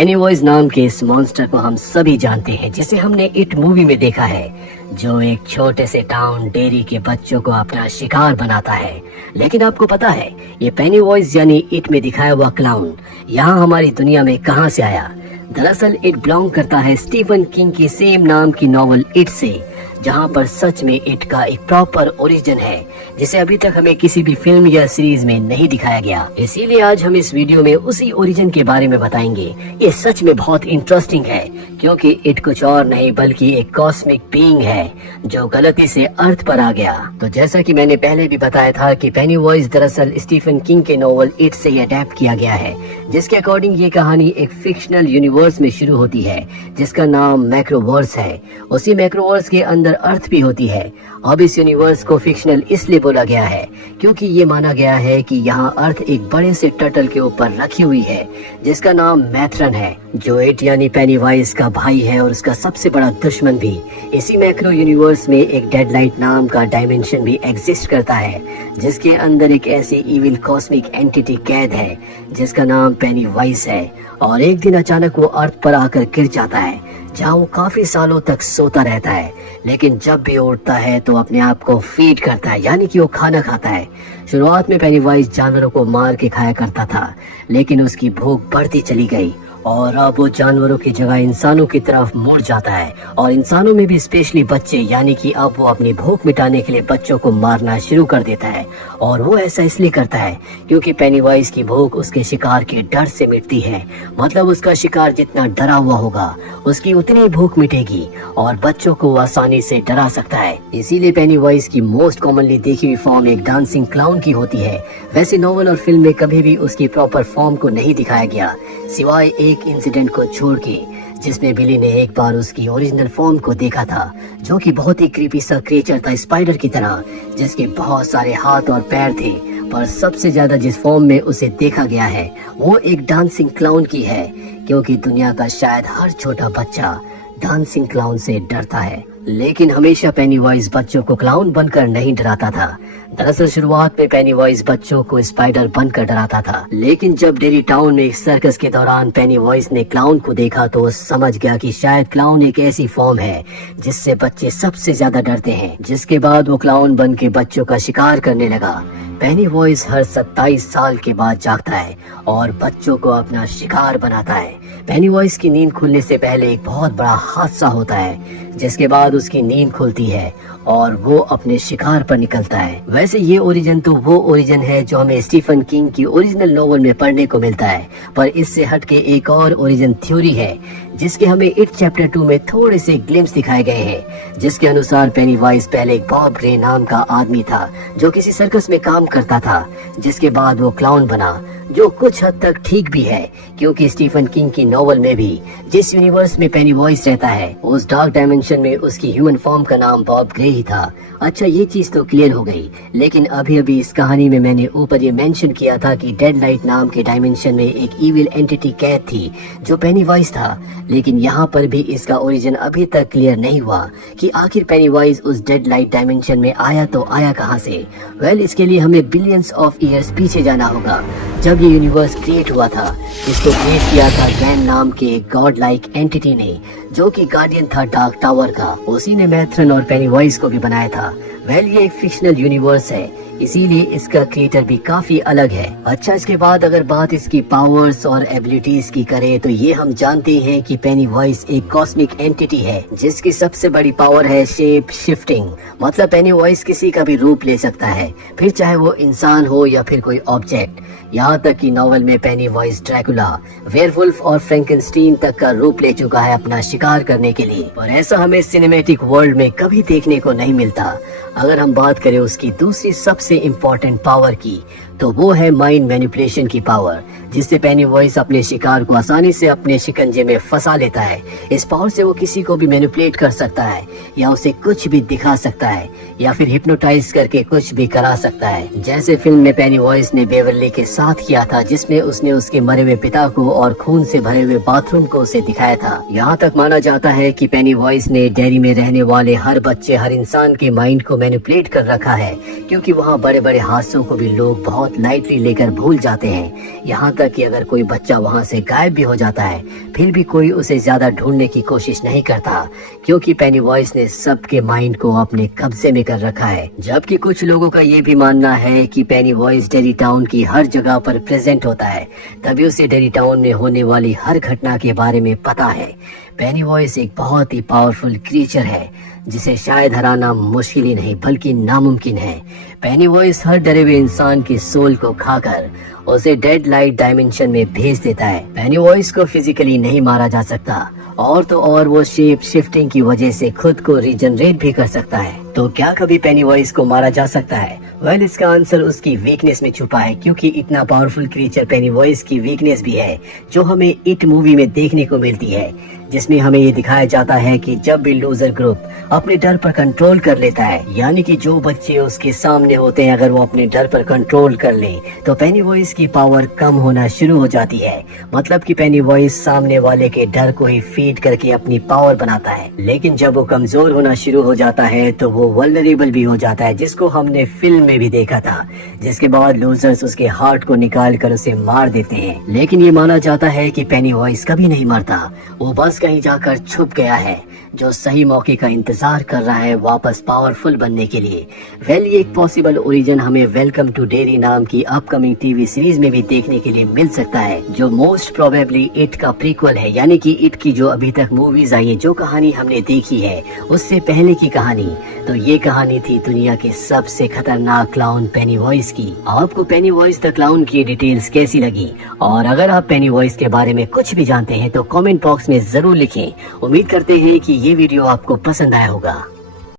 Penny-wise नाम के इस मॉन्स्टर को हम सभी जानते हैं, जिसे हमने इट मूवी में देखा है, जो एक छोटे से टाउन डेरी के बच्चों को अपना शिकार बनाता है। लेकिन आपको पता है, ये पेनीवाइज यानी इट में दिखाया हुआ क्लाउन यहाँ हमारी दुनिया में कहाँ से आया? दरअसल इट बिलोंग करता है स्टीफन किंग की सेम नाम की नॉवल इट से, जहाँ पर सच में इट का एक प्रॉपर ओरिजिन है, जिसे अभी तक हमें किसी भी फिल्म या सीरीज में नहीं दिखाया गया। इसीलिए आज हम इस वीडियो में उसी ओरिजिन के बारे में बताएंगे। ये सच में बहुत इंटरेस्टिंग है, क्योंकि इट कुछ और नहीं बल्कि एक कॉस्मिक बीइंग है जो गलती से अर्थ पर आ गया। तो जैसा कि मैंने पहले भी बताया था कि पेनीवाइज दरअसल स्टीफन किंग के नॉवल इट से अडेप्ट किया गया है, जिसके अकॉर्डिंग ये कहानी एक फिक्शनल यूनिवर्स में शुरू होती है, जिसका नाम मैक्रोवर्स है। उसी मैक्रोवर्स के अंदर अर्थ भी होती है। अब इस यूनिवर्स को फिक्शनल इसलिए बोला गया है क्योंकि ये माना गया है कि यहाँ अर्थ एक बड़े से टर्टल के ऊपर रखी हुई है, जिसका नाम मैथरन है, जो इट यानी पेनीवाइज का भाई है और उसका सबसे बड़ा दुश्मन भी। इसी मैक्रो यूनिवर्स में एक डेडलाइट नाम का डायमेंशन भी एग्जिस्ट करता है, जिसके अंदर एक ऐसी इविल कॉस्मिक एंटिटी कैद है जिसका नाम पेनीवाइज है। और एक दिन अचानक वो अर्थ पर आकर गिर जाता है, जहाँ वो काफी सालों तक सोता रहता है। लेकिन जब भी उठता है तो अपने आप को फीड करता है, यानी कि वो खाना खाता है। शुरुआत में पेनीवाइज जानवरों को मार के खाया करता था, लेकिन उसकी भूख बढ़ती चली गई और अब वो जानवरों की जगह इंसानों की तरफ मुड़ जाता है, और इंसानों में भी स्पेशली बच्चे, यानी कि अब वो अपनी भूख मिटाने के लिए बच्चों को मारना शुरू कर देता है। और वो ऐसा इसलिए करता है क्योंकि पेनीवाइज की भूख उसके शिकार के डर से मिटती है। मतलब उसका शिकार जितना डरा हुआ होगा, उसकी उतनी भूख मिटेगी और बच्चों को आसानी से डरा सकता है। इसीलिए पेनीवाइज की मोस्ट कॉमनली देखी हुई फॉर्म एक डांसिंग क्लाउन की होती है। वैसे नॉवल और फिल्म में कभी भी उसकी प्रॉपर फॉर्म को नहीं दिखाया गया, सिवाय एक इंसिडेंट को छोड़ के, जिसमें बिली ने एक बार उसकी ओरिजिनल फॉर्म को देखा था, जो कि बहुत ही क्रीपी सा क्रिएचर था, स्पाइडर की तरह, जिसके बहुत सारे हाथ और पैर थे। पर सबसे ज्यादा जिस फॉर्म में उसे देखा गया है वो एक डांसिंग क्लाउन की है, क्योंकि दुनिया का शायद हर छोटा बच्चा डांसिंग क्लाउन से डरता है। लेकिन हमेशा पेनीवाइज बच्चों को क्लाउन बनकर नहीं डराता था। दरअसल शुरुआत में पेनीवाइज बच्चों को स्पाइडर बनकर डराता था, लेकिन जब डेरी टाउन में एक सर्कस के दौरान पेनीवाइज ने क्लाउन को देखा तो वो समझ गया कि शायद क्लाउन एक ऐसी फॉर्म है जिससे बच्चे सबसे ज्यादा डरते हैं। जिसके बाद वो क्लाउन बन के बच्चों का शिकार करने लगा। पेनीवाइज हर 27 साल के बाद जागता है और बच्चों को अपना शिकार बनाता है। पेनीवाइज की नींद खुलने से पहले एक बहुत बड़ा हादसा होता है, जिसके बाद उसकी नींद खुलती है और वो अपने शिकार पर निकलता है। वैसे ये ओरिजिन तो वो ओरिजिन है जो हमें स्टीफन किंग की ओरिजिनल नॉवल में पढ़ने को मिलता है, पर इससे हटके एक और ओरिजिन थ्योरी है, जिसके हमें इट चैप्टर 2 में थोड़े से ग्लिम्स दिखाए गए हैं। जिसके अनुसार पेनीवाइज पहले एक बॉब ग्रे नाम का आदमी था, जो किसी सर्कस में काम करता था, जिसके बाद वो क्लाउन बना, जो कुछ हद तक ठीक भी है, क्योंकि स्टीफन किंग की नॉवल में भी जिस यूनिवर्स में पेनीवाइज रहता है, उस डार्क डायमेंशन में उसकी ह्यूमन फॉर्म का नाम बॉब ग्रे ही था। अच्छा, ये चीज तो क्लियर हो गई। लेकिन अभी इस कहानी में मैंने ऊपर ये मेंशन किया था कि डेडलाइट नाम के डायमेंशन में एक इविल एंटिटी कैद थी, जो पेनीवाइज था। लेकिन यहाँ पर भी इसका ओरिजिन अभी तक क्लियर नहीं हुआ कि आखिर पेनीवाइज उस डेडलाइट डायमेंशन में आया तो आया कहाँ से। वेल, इसके लिए हमें बिलियंस ऑफ ईयर्स पीछे जाना होगा, जब ये यूनिवर्स क्रिएट हुआ था। इसको क्रिएट किया था गैन नाम के गॉड लाइक एंटिटी ने, जो कि गार्डियन था डार्क टावर का। उसी ने मैथरन और पेनीवाइज को भी बनाया था। वेल, ये एक फिक्शनल यूनिवर्स है, इसीलिए इसका क्रिएटर भी काफी अलग है। अच्छा, इसके बाद अगर बात इसकी पावर्स और एबिलिटीज की करें तो ये हम जानते हैं कि पेनीवाइज एक कॉस्मिक एंटिटी है, जिसकी सबसे बड़ी पावर है शेप शिफ्टिंग। मतलब पेनीवाइज किसी का भी रूप ले सकता है, फिर चाहे वो इंसान हो या फिर कोई ऑब्जेक्ट। यहाँ तक कि नॉवल में पेनीवाइज ड्रैकुला, वेयरवुल्फ और फ्रैंकेनस्टीन तक का रूप ले चुका है अपना शिकार करने के लिए। पर ऐसा हमें सिनेमैटिक वर्ल्ड में कभी देखने को नहीं मिलता। अगर हम बात करें उसकी दूसरी सबसे इम्पोर्टेंट पावर की, तो वो है माइंड मैनिपुलेशन की पावर, जिससे पेनीवाइज अपने शिकार को आसानी से अपने शिकंजे में फंसा लेता है। इस पावर से वो किसी को भी मैनिपुलेट कर सकता है, या उसे कुछ भी दिखा सकता है, या फिर हिप्नोटाइज करके कुछ भी करा सकता है। जैसे फिल्म में पेनीवाइज ने बेवरली के साथ किया था, जिसमें उसने उसके मरे हुए पिता को और खून से भरे हुए बाथरूम को उसे दिखाया था। यहाँ तक माना जाता है कि पेनीवाइज ने डेरी में रहने वाले हर बच्चे, हर इंसान के माइंड को मैनिपुलेट कर रखा है, क्योंकि वहाँ बड़े बड़े हादसों को भी लोग बहुत लाइटली लेकर भूल जाते हैं। यहाँ तक कि अगर कोई बच्चा वहाँ से गायब भी हो जाता है फिर भी कोई उसे ज्यादा ढूंढने की कोशिश नहीं करता, क्योंकि पेनीवॉइस ने सबके माइंड को अपने कब्जे में कर रखा है। जबकि कुछ लोगों का ये भी मानना है कि पेनीवॉइस डेरी टाउन की हर जगह पर प्रेजेंट होता है, तभी उसे डेरी टाउन में होने वाली हर घटना के बारे में पता है। पेनीवॉइस एक बहुत ही पावरफुल क्रीचर है जिसे शायद हराना मुश्किल ही नहीं बल्कि नामुमकिन है। पेनीवॉइस हर डरे हुए इंसान की सोल को खाकर उसे डेड लाइट डायमेंशन में भेज देता है। पेनीवॉइस को फिजिकली नहीं मारा जा सकता और तो और वो शेप शिफ्टिंग की वजह से खुद को रिजनरेट भी कर सकता है। तो क्या कभी पेनीवॉइस को मारा जा सकता है? वेल, इसका आंसर उसकी वीकनेस में छुपा है, क्योंकि इतना पावरफुल क्रीचर पेनीवॉइस की वीकनेस भी है जो हमें इट मूवी में देखने को मिलती है, जिसमें हमें ये दिखाया जाता है कि जब भी लूजर ग्रुप अपने डर पर कंट्रोल कर लेता है, यानी कि जो बच्चे उसके सामने होते हैं अगर वो अपने डर पर कंट्रोल कर ले तो पेनीवॉइस की पावर कम होना शुरू हो जाती है। मतलब कि पेनीवॉइस सामने वाले के डर को ही फीड करके अपनी पावर बनाता है। लेकिन जब वो कमजोर होना शुरू हो जाता है तो वो वल्नरेबल भी हो जाता है, जिसको हमने फिल्म में भी देखा था, जिसके बाद लूजर्स उसके हार्ट को निकाल कर उसे मार देते हैं। लेकिन ये माना जाता है कि पेनीवॉइस कभी नहीं मरता, वो बस कहीं जाकर छुप गया है जो सही मौके का इंतजार कर रहा है वापस पावरफुल बनने के लिए। वेल, ये एक पॉसिबल ओरिजिन हमें वेलकम टू डेरी नाम की अपकमिंग टीवी सीरीज में भी देखने के लिए मिल सकता है, जो मोस्ट प्रोबेबली इट का प्रीक्वल है, यानी कि इट की जो अभी तक मूवीज आई है, जो कहानी हमने देखी है उससे पहले की कहानी। तो ये कहानी थी दुनिया के सबसे खतरनाक क्लाउन पेनीवॉइस की। आपको पेनीवॉइस द क्लाउन की डिटेल्स कैसी लगी? और अगर आप पेनीवॉइस के बारे में कुछ भी जानते हैं तो कमेंट बॉक्स में जरूर लिखें। उम्मीद करते हैं कि ये वीडियो आपको पसंद आया होगा।